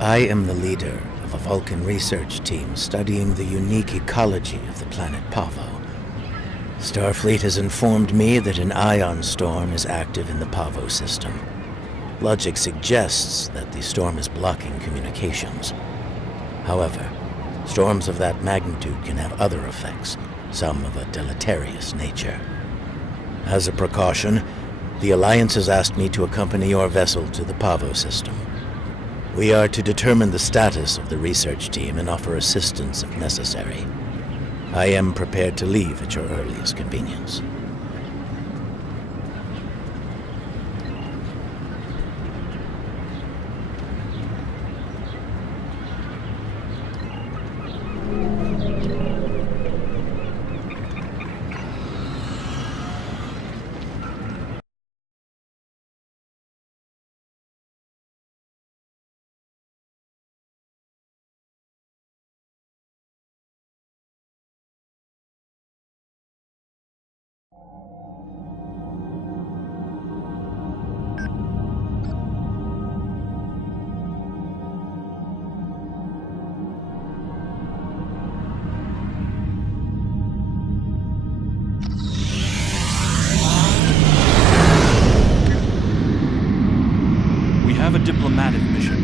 I am the leader of a Vulcan research team studying the unique ecology of the planet Pavo. Starfleet has informed me that an ion storm is active in the Pavo system. Logic suggests that the storm is blocking communications. However, storms of that magnitude can have other effects, some of a deleterious nature. As a precaution, the Alliance has asked me to accompany your vessel to the Pavo system. We are to determine the status of the research team and offer assistance if necessary. I am prepared to leave at your earliest convenience. A diplomatic mission.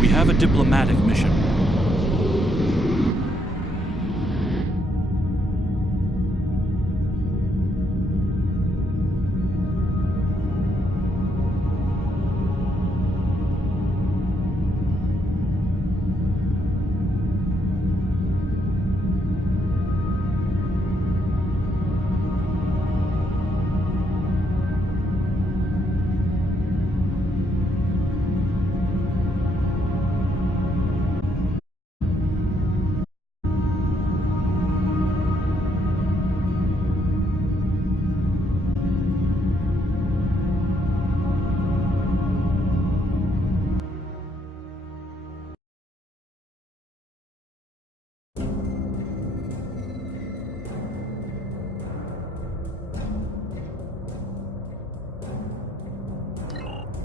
We have a diplomatic mission.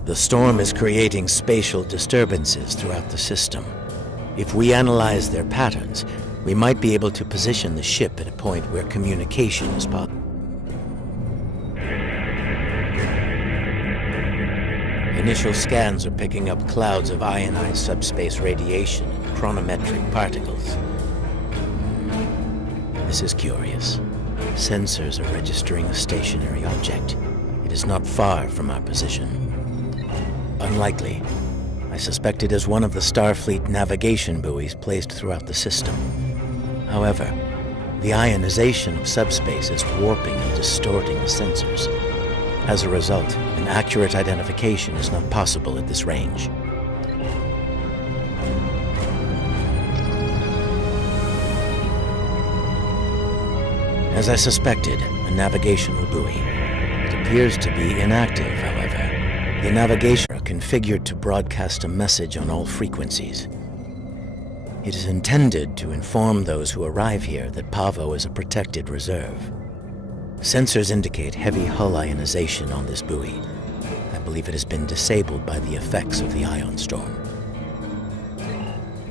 The storm is creating spatial disturbances throughout the system. If we analyze their patterns, we might be able to position the ship at a point where communication is possible. Initial scans are picking up clouds of ionized subspace radiation and chronometric particles. This is curious. Sensors are registering a stationary object. It is not far from our position. Unlikely. I suspect it is one of the Starfleet navigation buoys placed throughout the system. However, the ionization of subspace is warping and distorting the sensors. As a result, an accurate identification is not possible at this range. As I suspected, a navigational buoy. It appears to be inactive, however. The navigation are configured to broadcast a message on all frequencies. It is intended to inform those who arrive here that Pavo is a protected reserve. Sensors indicate heavy hull ionization on this buoy. I believe it has been disabled by the effects of the ion storm.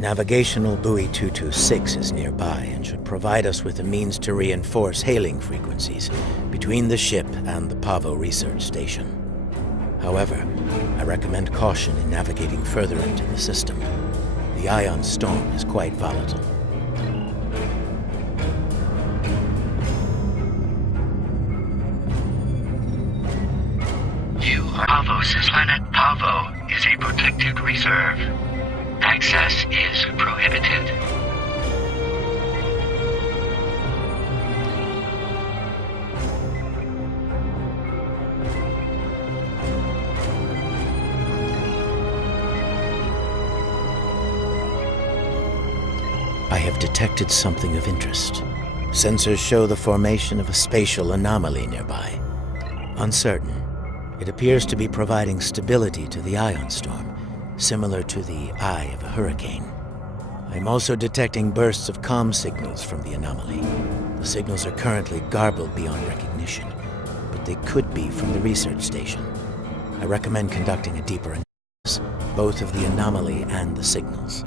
Navigational buoy 226 is nearby and should provide us with a means to reinforce hailing frequencies between the ship and the Pavo research station. However, I recommend caution in navigating further into the system. The ion storm is quite volatile. Pavo's planet Pavo is a protected reserve. Access is prohibited. I have detected something of interest. Sensors show the formation of a spatial anomaly nearby. Uncertain, It appears to be providing stability to the ion storm, similar to the eye of a hurricane. I'm also detecting bursts of comm signals from the anomaly. The signals are currently garbled beyond recognition, but they could be from the research station. I recommend conducting a deeper analysis, both of the anomaly and the signals.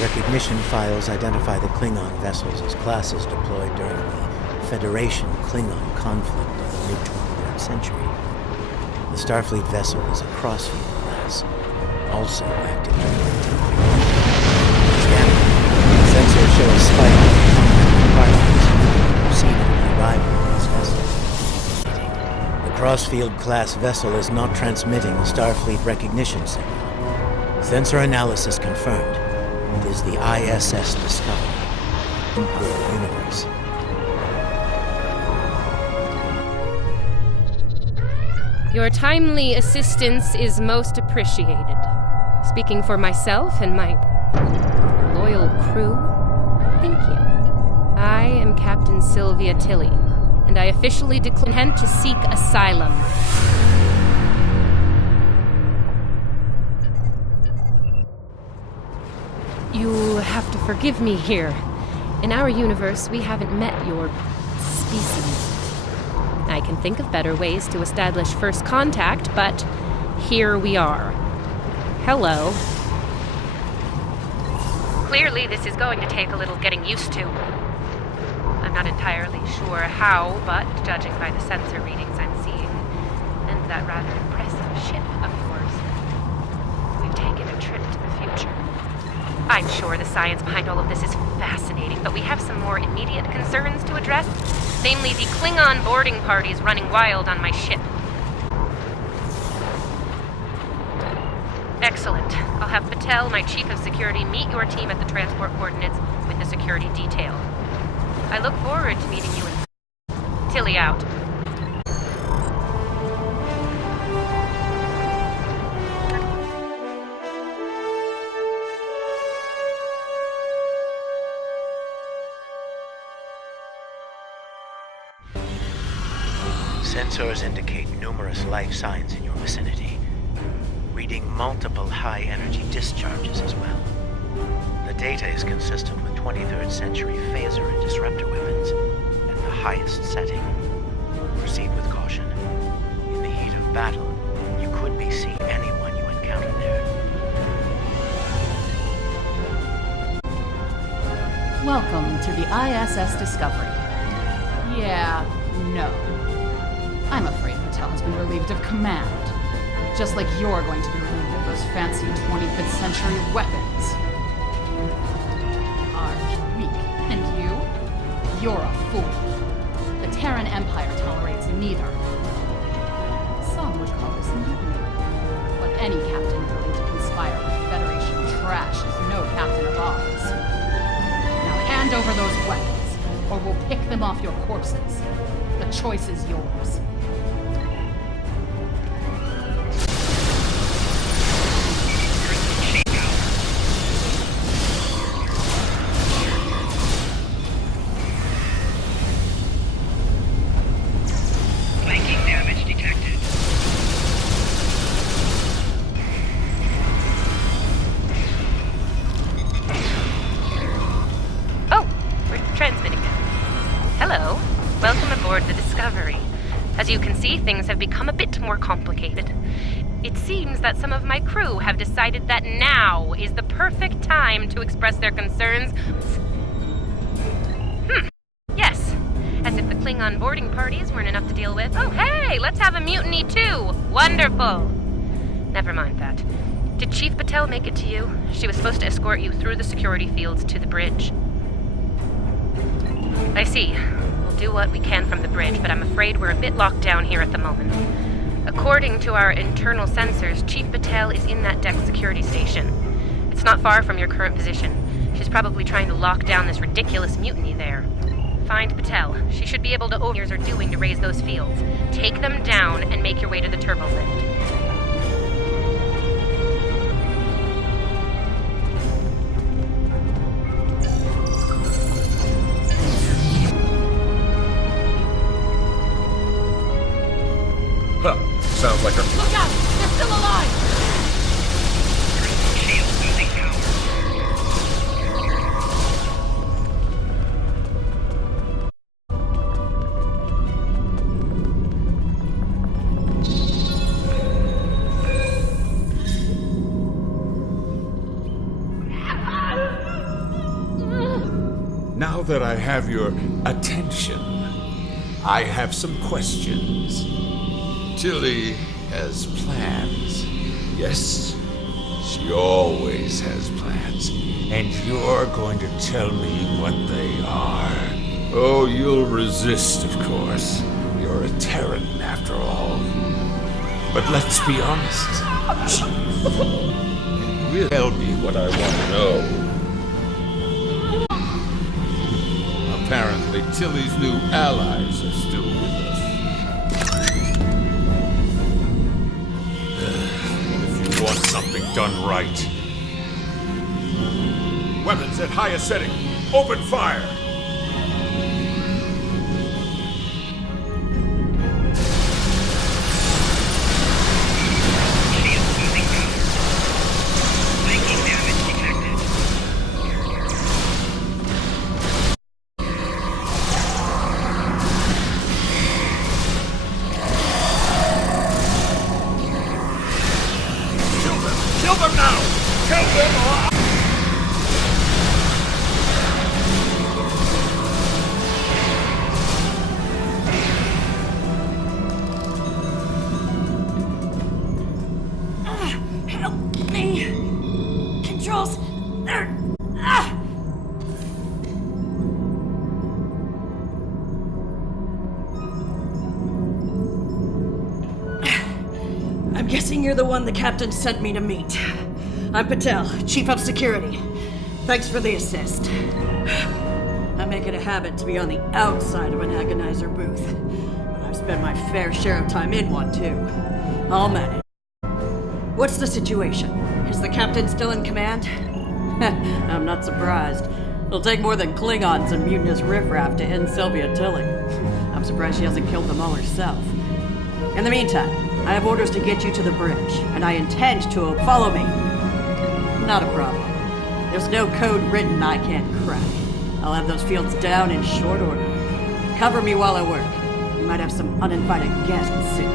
Recognition files identify the Klingon vessels as classes deployed during the Federation-Klingon conflict of the mid-23rd century. The Starfleet vessel is a Crossfield class, also active during the time. Scanning. Sensors show a spike of particles preceding the arrival of this vessel. The Crossfield-class vessel is not transmitting a Starfleet recognition signal. Sensor analysis confirmed. It is the ISS Discovery, Imperial Universe. Your timely assistance is most appreciated. Speaking for myself and my loyal crew, thank you. I am Captain Sylvia Tilly, and I officially declare to seek asylum. You have to forgive me here. In our universe, we haven't met your species. I can think of better ways to establish first contact, but here we are. Hello. Clearly, this is going to take a little getting used to. I'm not entirely sure how, but judging by the sensor readings I'm seeing, and that rather impressive ship of yours, we've taken a trip to the future. I'm sure the science behind all of this is fascinating, but we have some more immediate concerns to address, namely the Klingon boarding parties running wild on my ship. Excellent. I'll have Patel, my chief of security, meet your team at the transport coordinates with the security detail. I look forward to meeting you in... Tilly out. Sensors indicate numerous life signs in your vicinity, reading multiple high-energy discharges as well. The data is consistent with 23rd century phaser and disruptor weapons at the highest setting. Proceed with caution. In the heat of battle, you could be seeing anyone you encounter there. Welcome to the ISS Discovery. Yeah, no. I'm afraid Patel has been relieved of command. Just like you're going to be relieved of those fancy 25th century weapons. Arch weak. And you? You're a fool. The Terran Empire tolerates neither. hand over those weapons, or we'll pick them off your corpses. The choice is yours. Flanking damage detected. Oh, we're transmitting now. Hello. Welcome aboard the Discovery. As you can see, things have become a bit more complicated. It seems that some of my crew have decided that now is the perfect time to express their concerns. Yes. As if the Klingon boarding parties weren't enough to deal with. Oh, hey, let's have a mutiny too. Wonderful. Never mind that. Did Chief Patel make it to you? She was supposed to escort you through the security fields to the bridge. I see. We'll do what we can from the bridge, but I'm afraid we're a bit locked down here at the moment. According to our internal sensors, Chief Patel is in that deck security station. It's not far from your current position. She's probably trying to lock down this ridiculous mutiny there. Find Patel. She should be able to oversee what are doing to raise those fields. Take them down and make your way to the turbo lift. Huh. Sounds like a... Look out! They're still alive! Shield losing power. Now that I have your attention, I have some questions. Tilly has plans. Yes, she always has plans. And you're going to tell me what they are. Oh, you'll resist, of course. You're a Terran, after all. But let's be honest. Will tell me what I want to know. Apparently, Tilly's new allies are still with us. If you want something done right. Weapons at highest setting. Open fire! Shield losing power. Flanking damage detected. Kill them! Kill them now! Kill them or... Help me! Controls! I'm guessing you're the one the captain sent me to meet. I'm Patel, Chief of Security. Thanks for the assist. I make it a habit to be on the outside of an agonizer booth. But I've spent my fair share of time in one, too. I'll manage. What's the situation? Is the captain still in command? I'm not surprised. It'll take more than Klingons and mutinous riffraff to end Sylvia Tilly. I'm surprised she hasn't killed them all herself. In the meantime, I have orders to get you to the bridge, and I intend to follow me. Not a problem. There's no code written I can't crack. I'll have those fields down in short order. Cover me while I work. We might have some uninvited guests soon.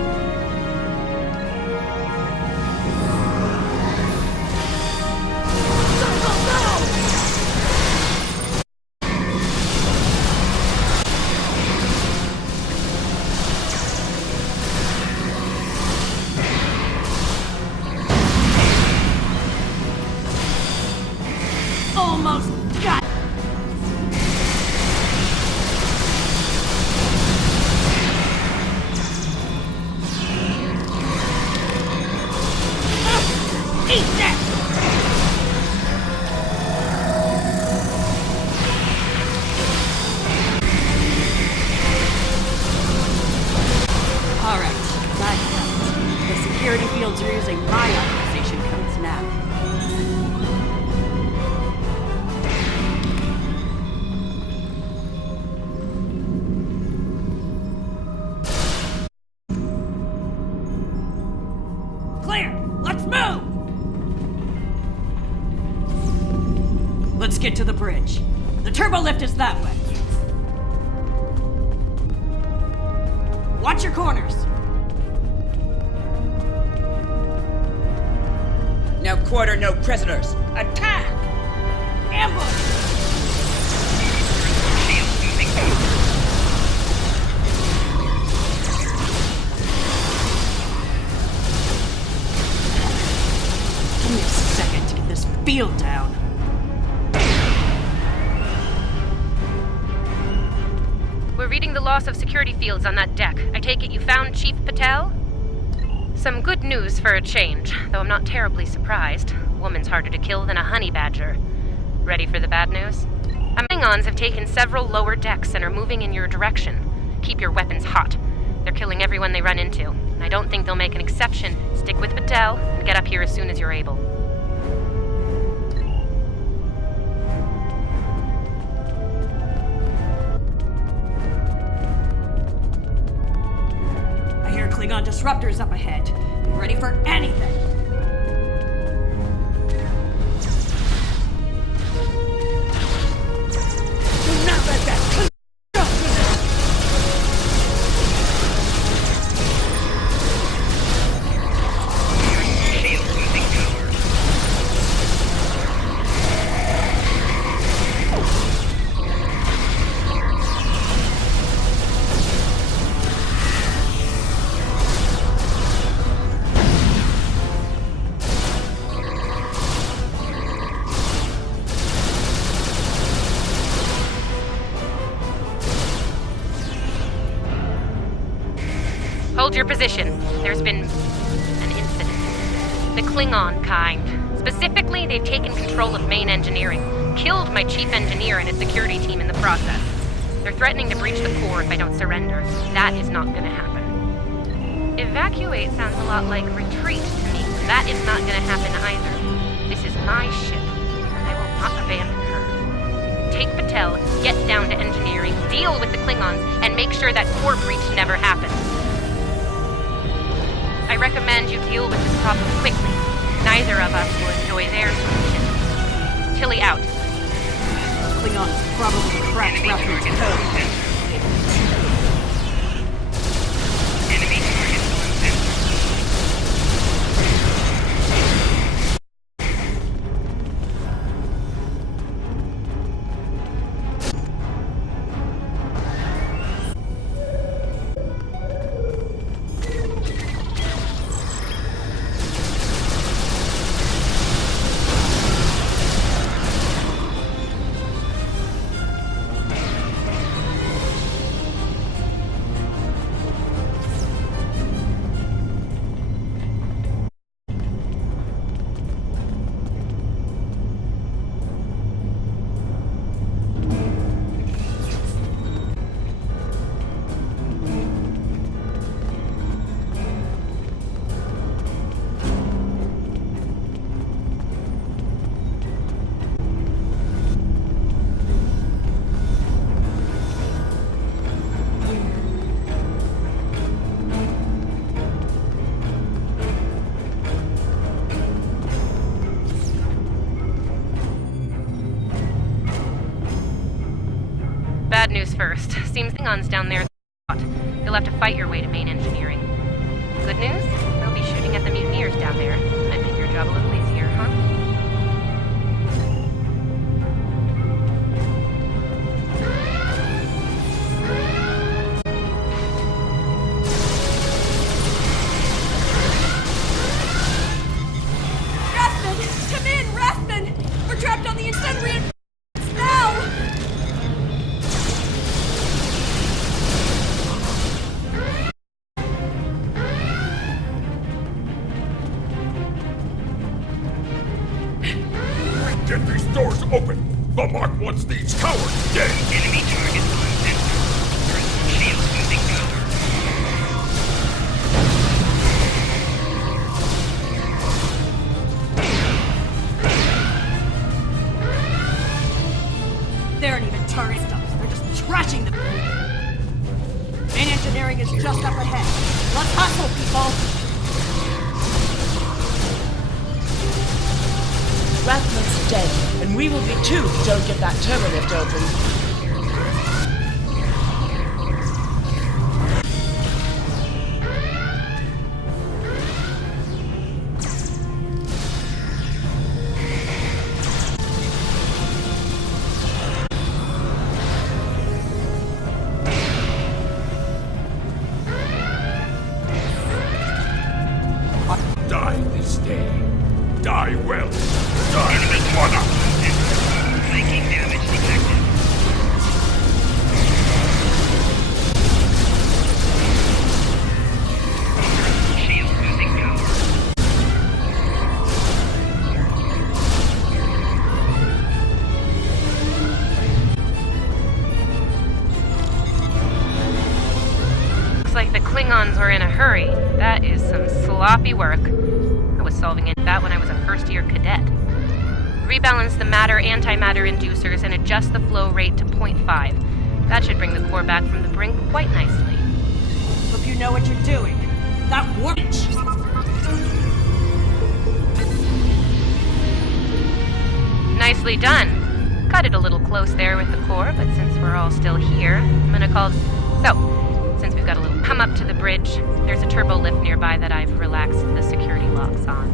Almost got. Eat that! get to the bridge. The turbo lift is that way. Watch your corners. No quarter, no prisoners. Attack! Ambush! Give me a second to get this field down. We're reading the loss of security fields on that deck. I take it you found Chief Patel? Some good news for a change, though I'm not terribly surprised. A woman's harder to kill than a honey badger. Ready for the bad news? Klingons have taken several lower decks and are moving in your direction. Keep your weapons hot. They're killing everyone they run into, and I don't think they'll make an exception. Stick with Patel and get up here as soon as you're able. I hear Klingon disruptors up ahead. Be ready for anything. Do not let that Klingon go through this. Hold your position. There's been an incident. The Klingon kind. Specifically, they've taken control of main engineering. Killed my chief engineer and his security team in the process. They're threatening to breach the core if I don't surrender. That is not gonna happen. Evacuate sounds a lot like retreat to me. That is not gonna happen either. This is my ship, and I will not abandon her. Take Patel, get down to engineering, deal with the Klingons, and make sure that core breach never happens. I recommend you deal with this problem quickly. Neither of us will enjoy their solution. Tilly out. Klingons probably cracked Rathman's code. Enemy target elusive. Bad news first. Seems Klingons down there. You'll have to fight your way to main engineering. Good news? They'll be shooting at the mutineers down there. Might make your job a little easier, huh? Rathman! Come in, Rathman! We're trapped on the incendiary now! Get these doors open! The Mark wants these cowards dead! Enemy target elusive. Personal shields losing power. They aren't even turret stuff. They're just trashing the... Main engineering is just up ahead. Let's hustle, people! Rathman's dead, and And we will be too if you don't get that turbolift open. Die this day. Die well. Die. Enemy corner. Taking damage detected. Shield losing power. Looks like the Klingons are in a hurry. That is some sloppy work. I was solving that when I was a first-year cadet. Rebalance the matter-antimatter inducers and adjust the flow rate to 0.5. That should bring the core back from the brink quite nicely. Hope you know what you're doing. That works. Nicely done. Cut it a little close there with the core, but since we're all still here, I'm gonna call... So, since we've got a little... Come up to the bridge. There's a turbo lift nearby that I've relaxed the security locks on.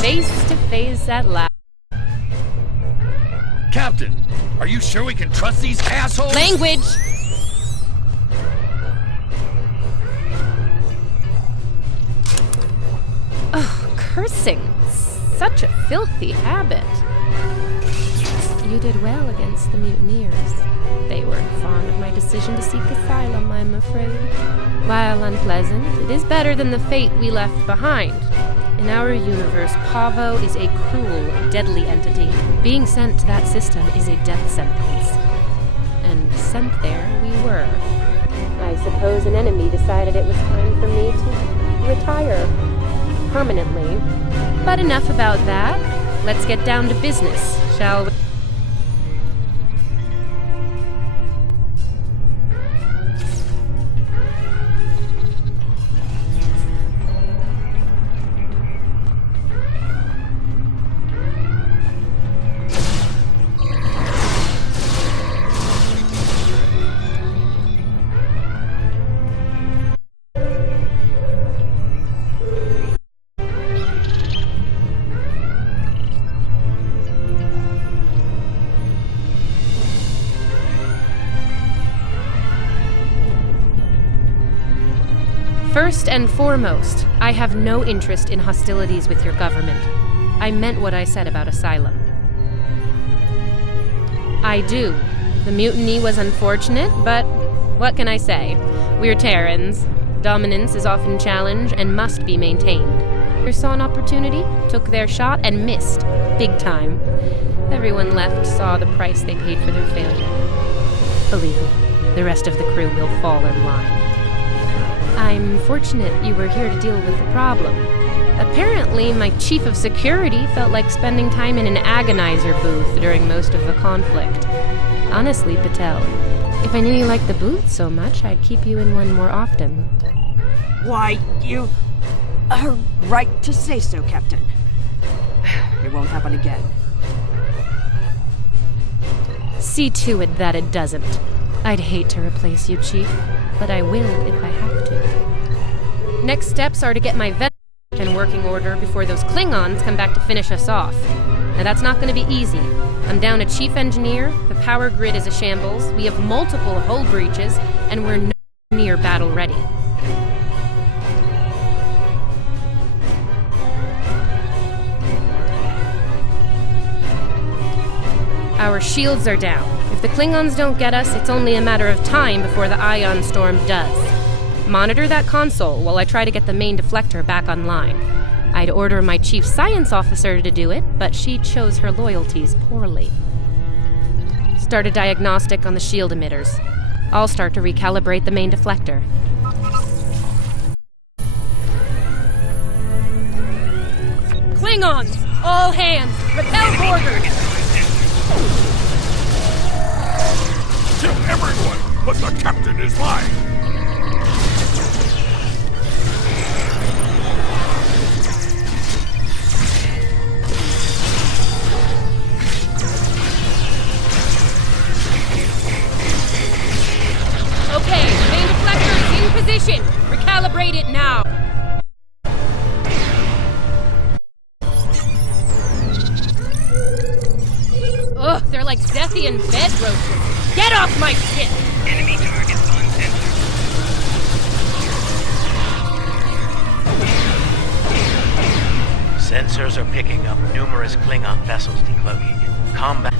Face to face at last. Captain, are you sure we can trust these assholes? Language! Oh, cursing. Such a filthy habit. You did well against the mutineers. They weren't fond of my decision to seek asylum, I'm afraid. While unpleasant, it is better than the fate we left behind. In our universe, Pavo is a cruel, deadly entity. Being sent to that system is a death sentence. And sent there we were. I suppose an enemy decided it was time for me to retire. Permanently. But enough about that. Let's get down to business, shall we? First and foremost, I have no interest in hostilities with your government. I meant what I said about asylum. I do. The mutiny was unfortunate, but what can I say? We're Terrans. Dominance is often challenged and must be maintained. They saw an opportunity, took their shot, and missed. Big time. Everyone left saw the price they paid for their failure. Believe me, the rest of the crew will fall in line. I'm fortunate you were here to deal with the problem. Apparently, my chief of security felt like spending time in an agonizer booth during most of the conflict. Honestly, Patel, if I knew you liked the booth so much, I'd keep you in one more often. Why, you are right to say so, Captain. It won't happen again. See to it that it doesn't. I'd hate to replace you, Chief, but I will if I have to. Next steps are to get my vet in working order before those Klingons come back to finish us off. Now that's not going to be easy. I'm down a chief engineer, the power grid is a shambles, we have multiple hull breaches, and we're nowhere near battle ready. Our shields are down. If the Klingons don't get us, it's only a matter of time before the ion storm does. Monitor that console while I try to get the main deflector back online. I'd order my chief science officer to do it, but she chose her loyalties poorly. Start a diagnostic on the shield emitters. I'll start to recalibrate the main deflector. Klingons! All hands! Repel boarders! Kill everyone, but the captain is mine! Okay, main deflector is in position. Recalibrate it now. Ugh, they're like Zethian bed roaches. Get off my ship! Enemy targets on sensor. Sensors are picking up numerous Klingon vessels decloaking. Combat.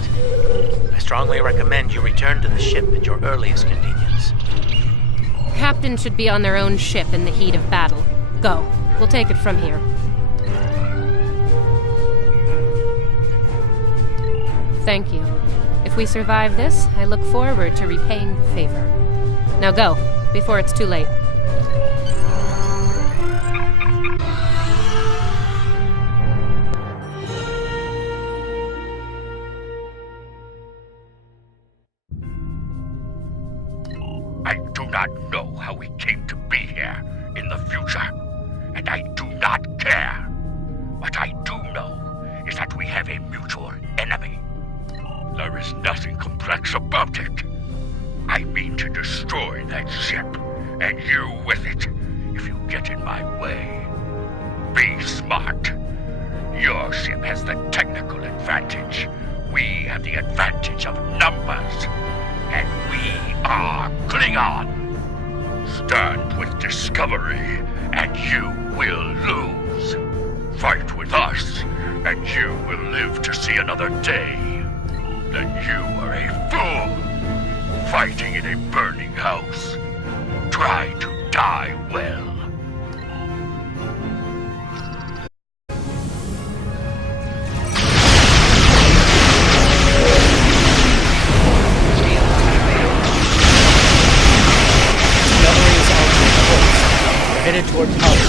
I strongly recommend you return to the ship at your earliest convenience. Captain should be on their own ship in the heat of battle. Go. We'll take it from here. Thank you. If we survive this, I look forward to repaying the favor. Now go, before it's too late. I do not know how we came to be here in the future, and I do not care. What I do know is that we have a mutual enemy. There is nothing complex about it. I mean to destroy that ship, and you with it, if you get in my way. Be smart. Your ship has the technical advantage. We have the advantage of numbers. And we are Klingon. Stand with Discovery, and you will lose. Fight with us, and you will live to see another day. Then you are a fool, fighting in a burning house. Try to die well. Headed towards Holland.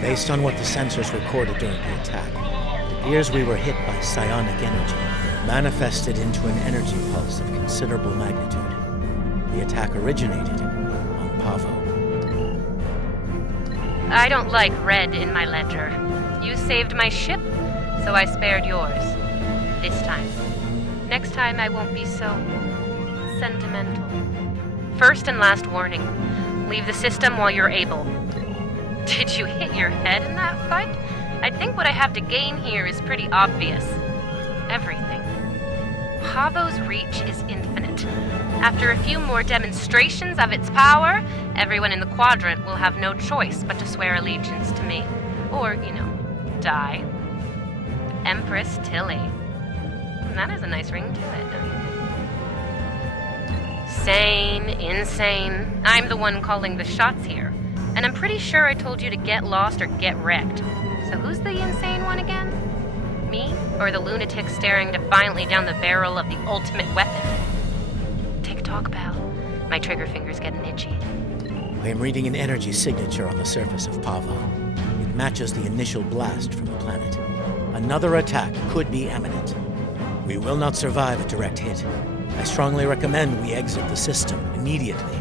Based on what the sensors recorded during the attack, it appears we were hit by psionic energy, manifested into an energy pulse of considerable magnitude. The attack originated on Pavo. I don't like red in my ledger. You saved my ship, so I spared yours. This time. Next time I won't be so sentimental. First and last warning. Leave the system while you're able. Did you hit your head in that fight? I think what I have to gain here is pretty obvious. Everything. Pavo's reach is infinite. After a few more demonstrations of its power, everyone in the quadrant will have no choice but to swear allegiance to me. Or, die. Empress Tilly. That has a nice ring to it, don't you? Sane, insane. I'm the one calling the shots here. And I'm pretty sure I told you to get lost or get wrecked. So who's the insane one again? Me? Or the lunatic staring defiantly down the barrel of the ultimate weapon? Tick-tock, pal. My trigger finger's getting itchy. I am reading an energy signature on the surface of Pavo. It matches the initial blast from the planet. Another attack could be imminent. We will not survive a direct hit. I strongly recommend we exit the system immediately.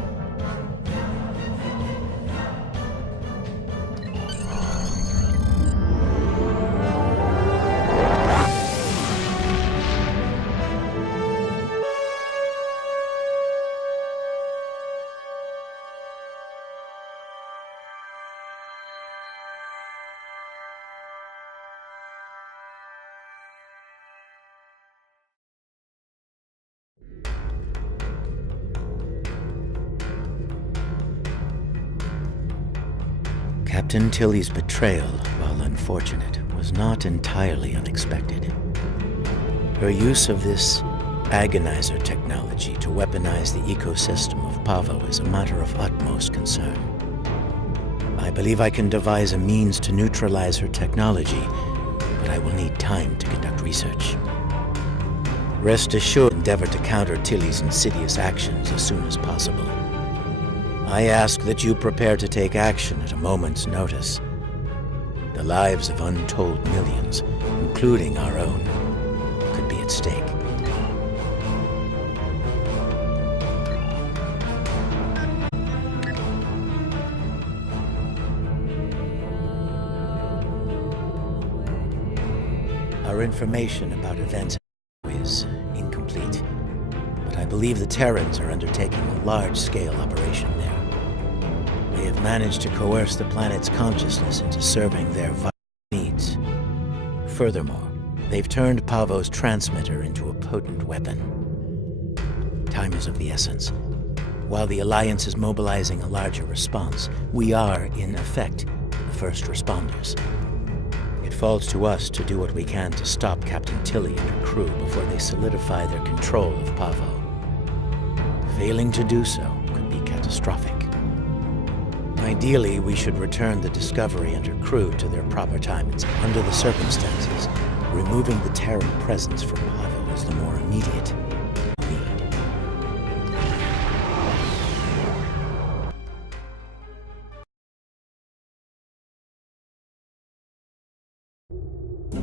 Captain Tilly's betrayal, while unfortunate, was not entirely unexpected. Her use of this agonizer technology to weaponize the ecosystem of Pavo is a matter of utmost concern. I believe I can devise a means to neutralize her technology, but I will need time to conduct research. Rest assured, endeavor to counter Tilly's insidious actions as soon as possible. I ask that you prepare to take action at a moment's notice. The lives of untold millions, including our own, could be at stake. Our information about events is incomplete, but I believe the Terrans are undertaking a large-scale operation there. They have managed to coerce the planet's consciousness into serving their vital needs. Furthermore, they've turned Pavo's transmitter into a potent weapon. Time is of the essence. While the Alliance is mobilizing a larger response, we are, in effect, the first responders. It falls to us to do what we can to stop Captain Tilly and her crew before they solidify their control of Pavo. Failing to do so could be catastrophic. Ideally, we should return the Discovery and her crew to their proper time. Under the circumstances, removing the Terran presence from Pavo is the more immediate need.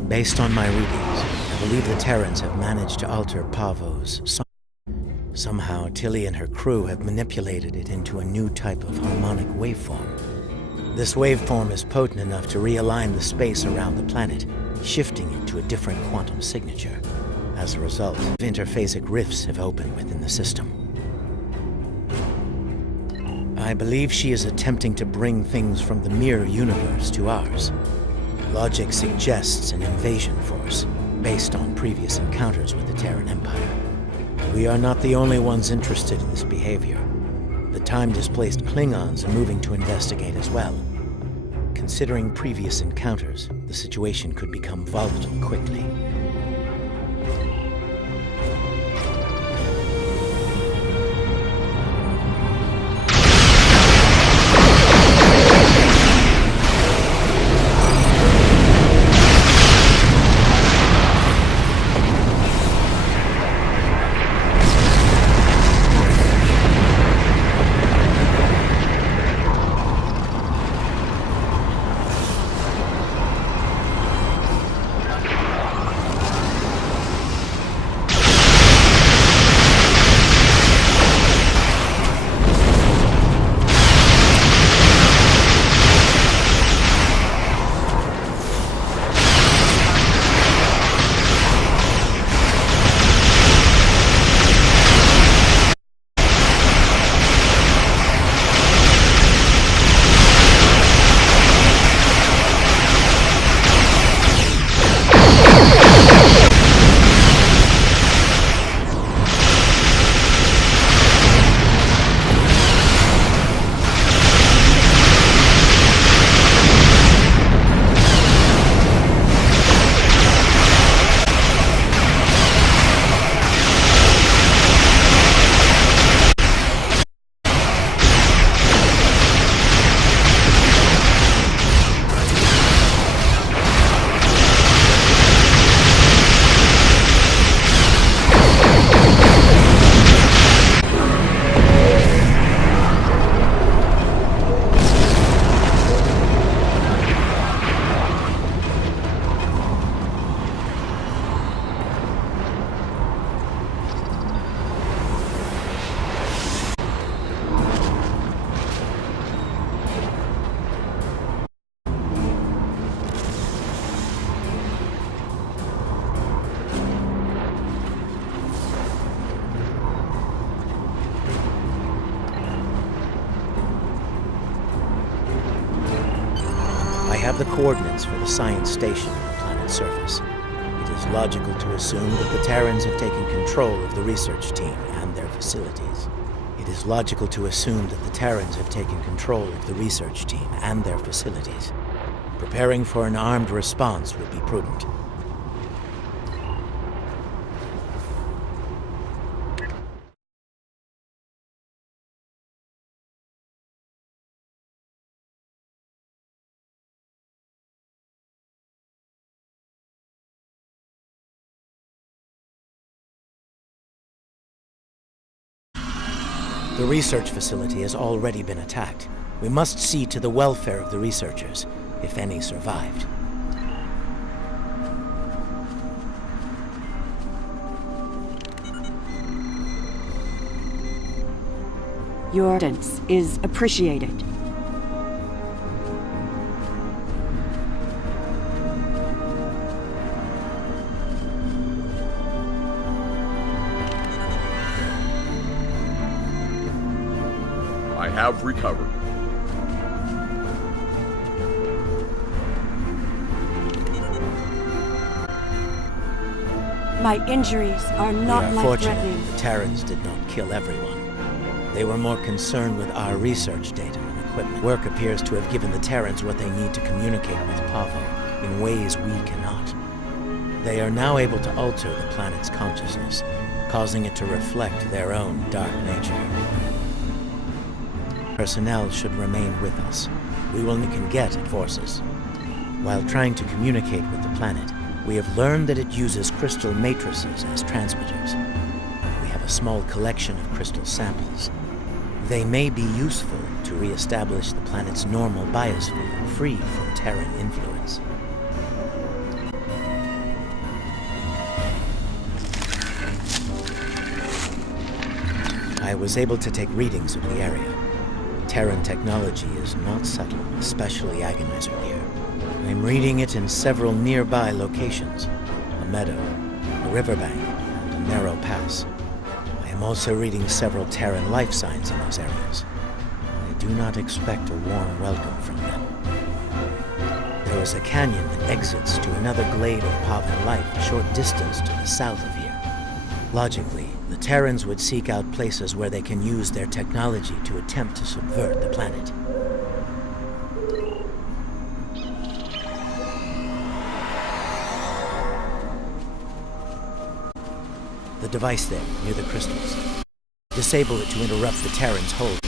Based on my readings, I believe the Terrans have managed to alter Pavo's song. Somehow, Tilly and her crew have manipulated it into a new type of harmonic waveform. This waveform is potent enough to realign the space around the planet, shifting it to a different quantum signature. As a result, interphasic rifts have opened within the system. I believe she is attempting to bring things from the mirror universe to ours. Logic suggests an invasion force, based on previous encounters with the Terran Empire. We are not the only ones interested in this behavior. The time-displaced Klingons are moving to investigate as well. Considering previous encounters, the situation could become volatile quickly. the coordinates for the science station on the planet's surface. It is logical to assume that the Terrans have taken control of the research team and their facilities. It is logical to assume that the Terrans have taken control of the research team and their facilities. Preparing for an armed response would be prudent. The research facility has already been attacked. We must see to the welfare of the researchers, if any survived. Your guidance is appreciated. I have recovered. My injuries are not We are fortunate life-threatening. the Terrans did not kill everyone. They were more concerned with our research data and equipment. Work appears to have given the Terrans what they need to communicate with Pavo in ways we cannot. They are now able to alter the planet's consciousness, causing it to reflect their own dark nature. Personnel should remain with us. We will can get forces. While trying to communicate with the planet, we have learned that it uses crystal matrices as transmitters. We have a small collection of crystal samples. They may be useful to re-establish the planet's normal biosphere, free from Terran influence. I was able to take readings of the area. Terran technology is not subtle, especially agonizer gear. I'm reading it in several nearby locations. A meadow, a riverbank, and a narrow pass. I am also reading several Terran life signs in those areas. I do not expect a warm welcome from them. There is a canyon that exits to another glade of Pavan life a short distance to the south of here. Logically, the Terrans would seek out places where they can use their technology to attempt to subvert the planet. The device there, near the crystals. Disable it to interrupt the Terrans' hold.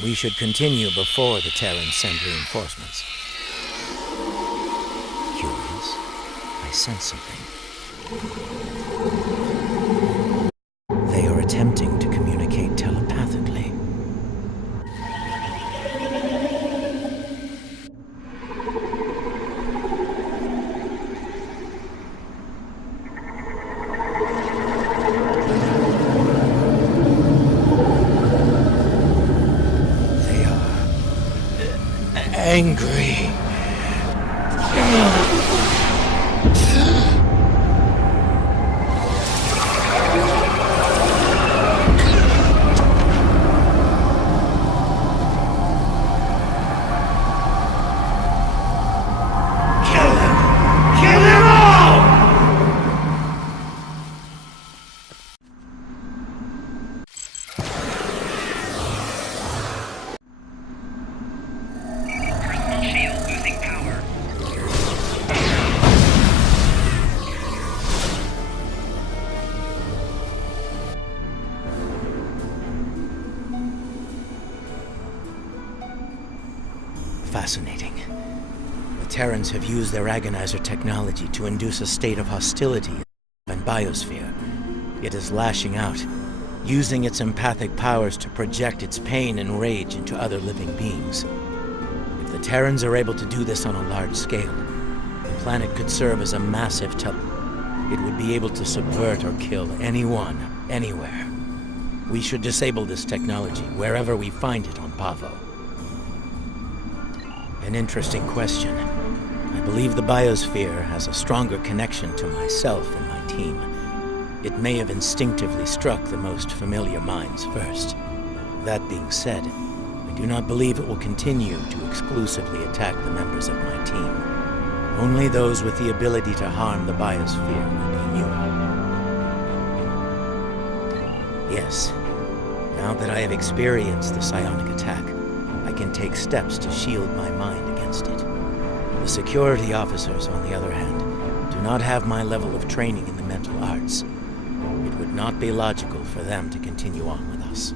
We should continue before the Terrans send reinforcements. Curious. I sense something. They are attempting to communicate telepathically. angry. Personal shield losing power. Fascinating. The Terrans have used their agonizer technology to induce a state of hostility in the biosphere. It is lashing out, using its empathic powers to project its pain and rage into other living beings. If the Terrans are able to do this on a large scale, the planet could serve as a massive It would be able to subvert or kill anyone, anywhere. We should disable this technology wherever we find it on Pavo. An interesting question. I believe the biosphere has a stronger connection to myself and my team. It may have instinctively struck the most familiar minds first. That being said, I do not believe it will continue to exclusively attack the members of my team. Only those with the ability to harm the biosphere will be immune. Yes, now that I have experienced the psionic attack, I can take steps to shield my mind against it. The security officers, on the other hand, do not have my level of training in the mental arts. It would not be logical for them to continue on with us.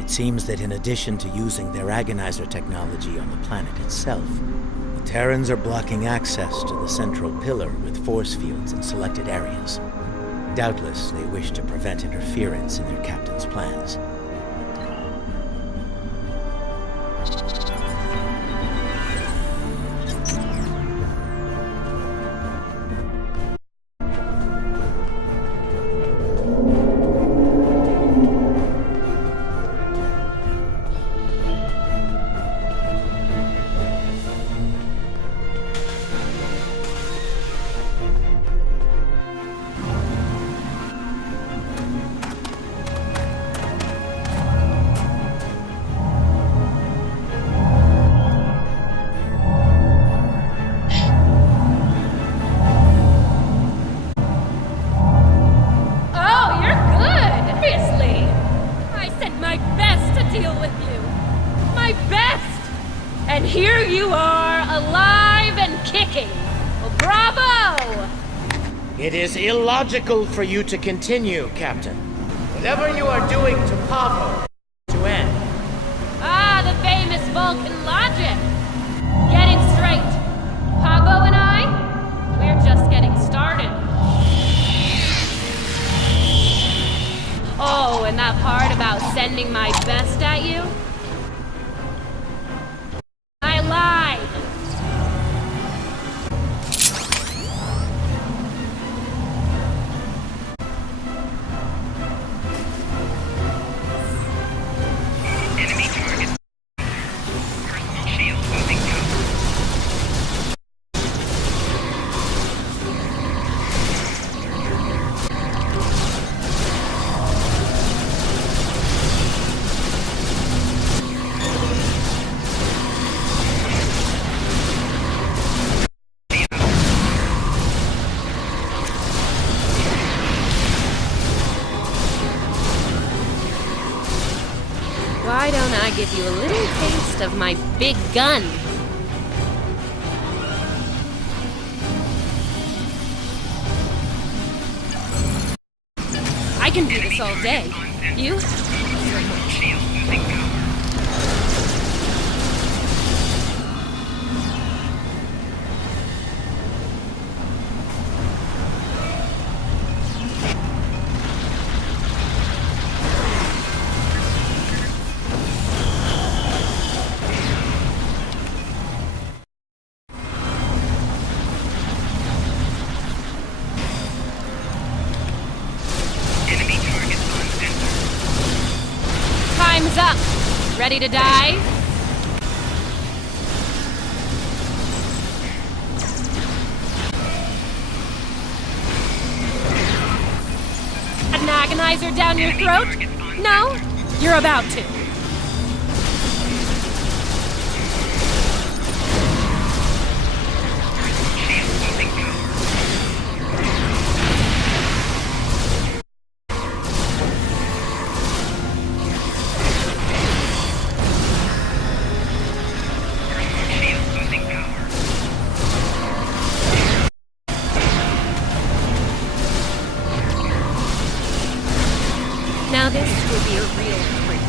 It seems that in addition to using their agonizer technology on the planet itself, the Terrans are blocking access to the central pillar with force fields in selected areas. Doubtless, they wish to prevent interference in their captain's plans. And here you are, alive and kicking. Well, bravo! It is illogical for you to continue, Captain. Whatever you are doing to Pavo, to end. Ah, the famous Vulcan logic. Get it straight. Pavo and I, we're just getting started. Oh, and that part about sending my best at you? I lied. give you a little taste of my big gun. I can do this all day. You? Time's up. Ready to die? An agonizer down your throat? No? You're about to. Now this will be a real treat.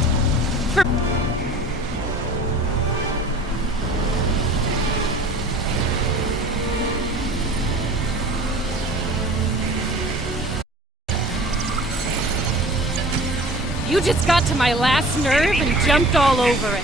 You just got to my last nerve and jumped all over it.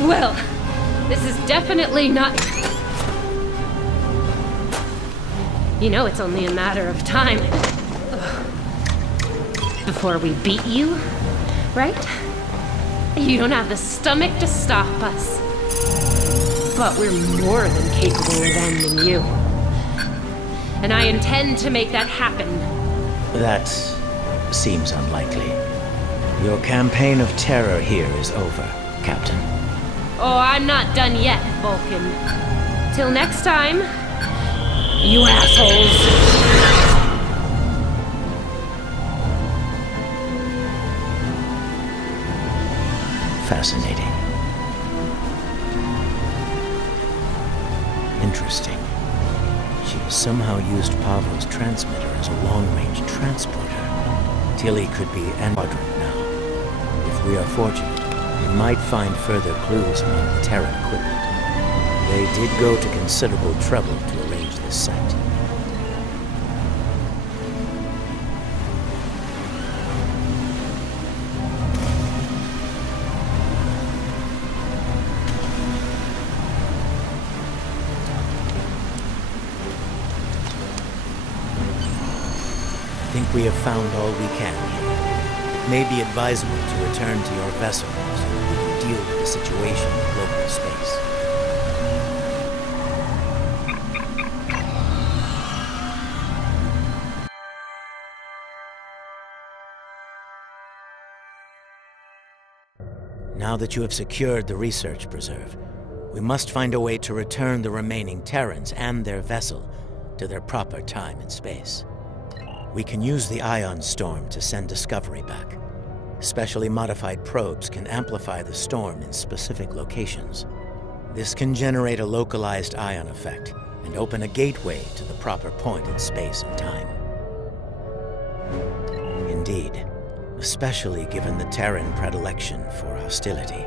Well, this is definitely not... You know it's only a matter of time before we beat you, right? You don't have the stomach to stop us. But we're more than capable of ending you. And I intend to make that happen. That seems unlikely. Your campaign of terror here is over, Captain. Oh, I'm not done yet, Vulcan. Till next time, you assholes. Fascinating. Interesting. She somehow used Pavo's transmitter as a long-range transporter. Tilly could be en quadrant now. If we are fortunate, we might find further clues among the Terran equipment. They did go to considerable trouble to arrange this site. I think we have found all we can here. It may be advisable to return to your vessel so that we can deal with the situation in local space. Now that you have secured the research preserve, we must find a way to return the remaining Terrans and their vessel to their proper time and space. We can use the ion storm to send Discovery back. Specially modified probes can amplify the storm in specific locations. This can generate a localized ion effect and open a gateway to the proper point in space and time. Indeed, especially given the Terran predilection for hostility.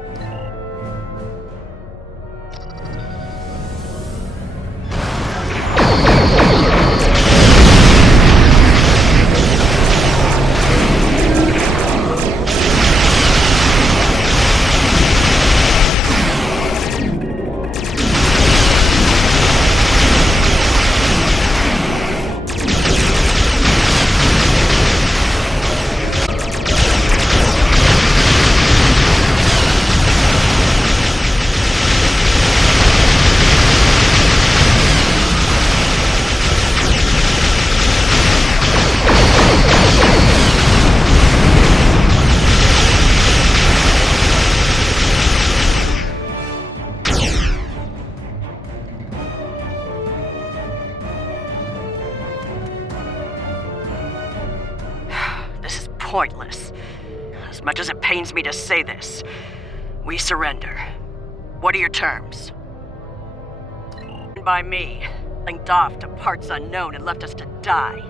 much as it pains me to say this. We surrender. What are your terms? By me, linked off to parts unknown and left us to die.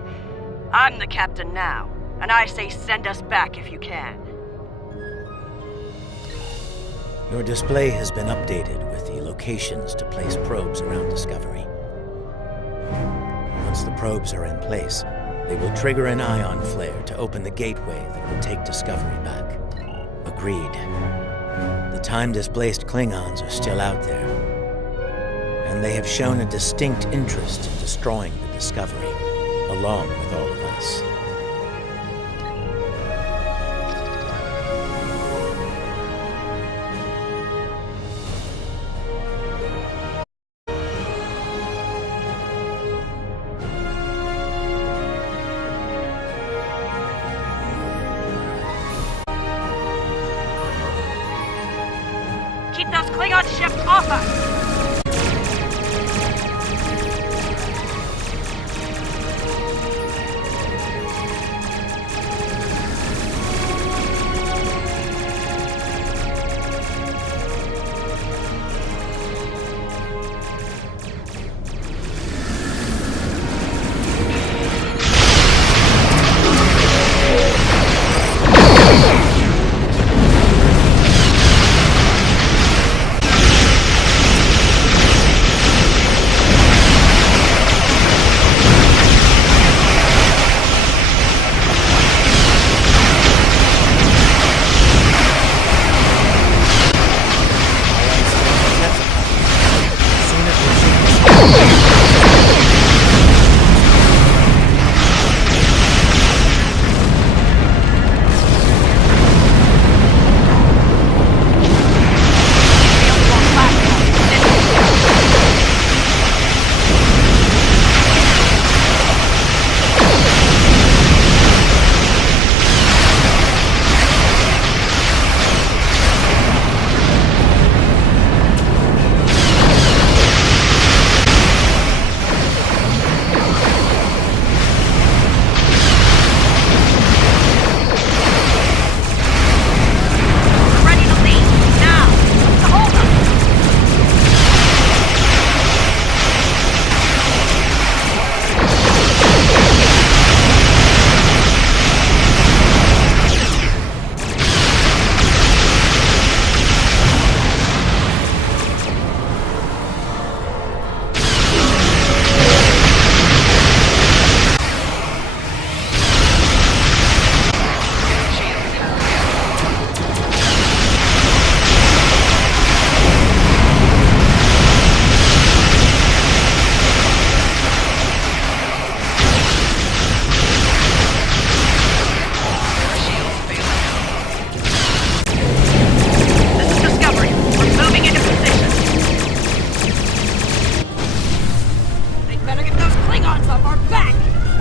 I'm the captain now, and I say send us back if you can. Your display has been updated with the locations to place probes around Discovery. Once the probes are in place, they will trigger an ion flare to open the gateway that will take Discovery back. Agreed. The time-displaced Klingons are still out there, and they have shown a distinct interest in destroying the Discovery, along with all of us. Keep those Klingon ships off us!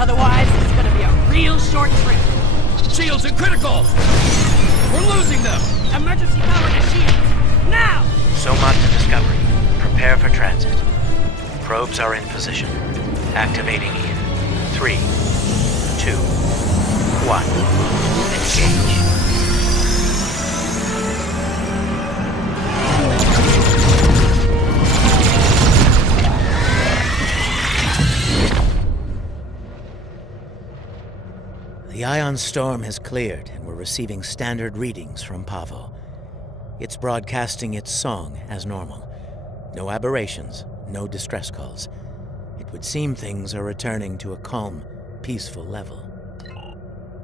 Otherwise, it's gonna be a real short trip. Shields are critical! We're losing them! Emergency power to shields! Now! Somat to Discovery. Prepare for transit. Probes are in position. Activating in 3, 2, 1. Engage. The ion storm has cleared, and we're receiving standard readings from Pavo. It's broadcasting its song as normal. No aberrations, no distress calls. It would seem things are returning to a calm, peaceful level.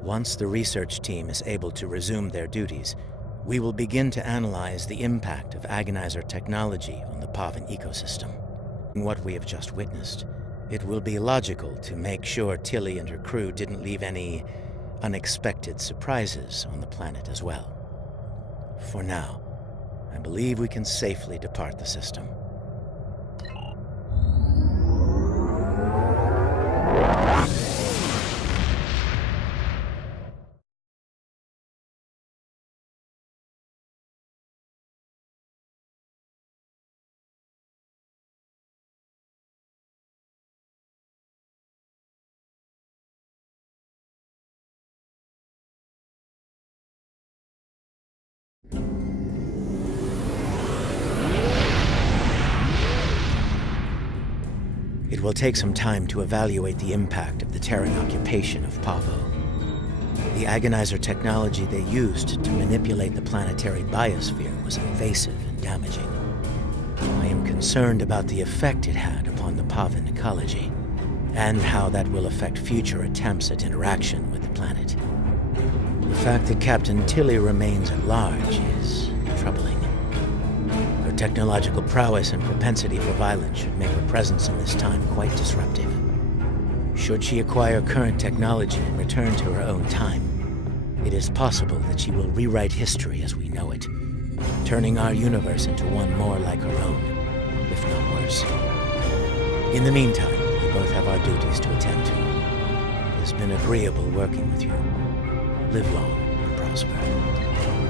Once the research team is able to resume their duties, we will begin to analyze the impact of agonizer technology on the Pavan ecosystem. In what we have just witnessed, it will be logical to make sure Tilly and her crew didn't leave any unexpected surprises on the planet as well. For now, I believe we can safely depart the system. It will take some time to evaluate the impact of the Terran occupation of Pavo. The agonizer technology they used to manipulate the planetary biosphere was invasive and damaging. I am concerned about the effect it had upon the Pavan ecology, and how that will affect future attempts at interaction with the planet. The fact that Captain Tilly remains at large is troubling. Her technological prowess and propensity for violence should make her presence in this time quite disruptive. Should she acquire current technology and return to her own time, it is possible that she will rewrite history as we know it, turning our universe into one more like her own, if not worse. In the meantime, we both have our duties to attend to. It has been agreeable working with you. Live long and prosper.